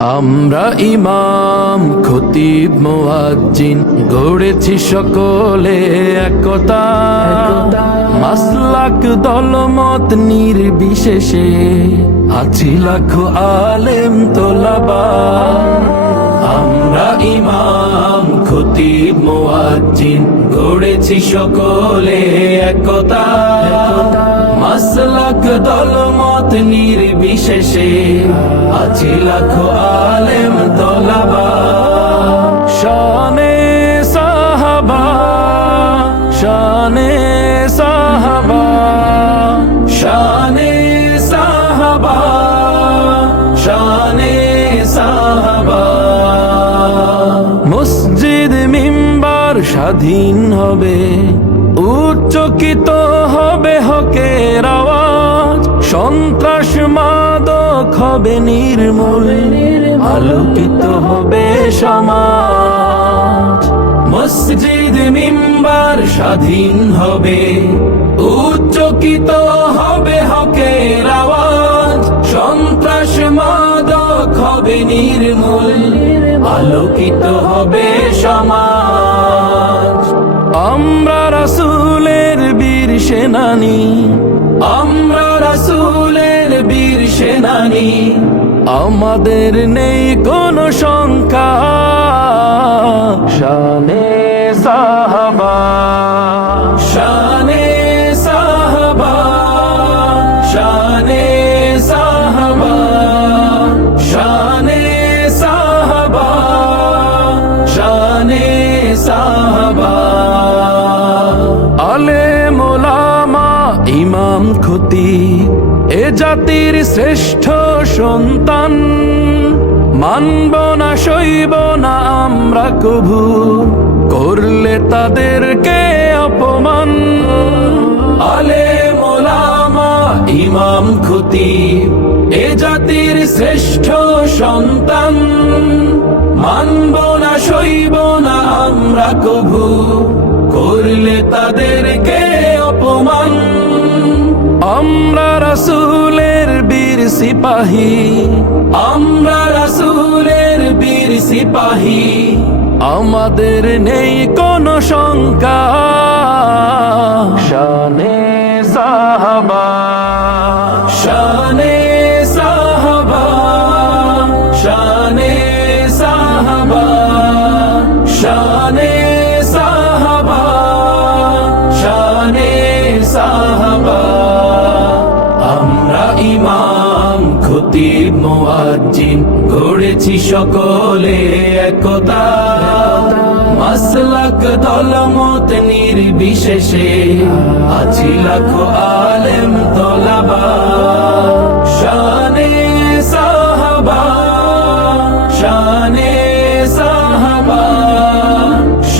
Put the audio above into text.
আমরা ইমাম খতিব মোয়াজ্জিন গড়েছি সকলে একতা। মাসলাক দলমত নির্বিশেষে আছি লাখো আলেম তোলাবা। আমরা ইমাম খতিব মোয়াজ্জিন গড়েছি সকলে একতা। মাসলাক দলমত নির্বিশেষে আছে লাখো আলেম তোলাবা। শানে সাহাবা শানে সাহাবা শানে সাহাবা শানে সাহাবা। মসজিদ মিম্বার স্বাধীন হবে উচ্চকিত হবে হকের আওয়াজ, সন্ত্রাস মাদক হবে নির্মূল, আলোকিত হবে সমাজ। মসজিদ, মিম্বার স্বাধীন হবে, উচ্চকিত হবে হকের আওয়াজ, সন্ত্রাস মাদক হবে নির্মূল, আলোকিত হবে সমাজ। আমরা রাসুলের বীর সেনানি। আমরা রাসুলের বীর সেনানি। আমাদের নেই কোনো শঙ্কা। শানে সাহাবা। ইমাম খতি এ জাতির শ্রেষ্ঠ সন্তান। মানব না সইব না, আমরা কভু, করলে তাদেরকে অপমান। আলে মোলামা, ইমাম খতি এ জাতির শ্রেষ্ঠ সন্তান। মানব না সইব না, আমরা কভু, করলে তাদেরকে আমরা রাসুলের বীর সিপাহী। আমরা রাসুলের বীর সিপাহী। আমাদের নেই কোনো শঙ্কা। খতিব মুয়াজ্জিন গড়েছি সকলে একতা। মাসলাক দলমত নির্বিশেষে আছি লাখো আলেম তলাবা। শানে সাহাবা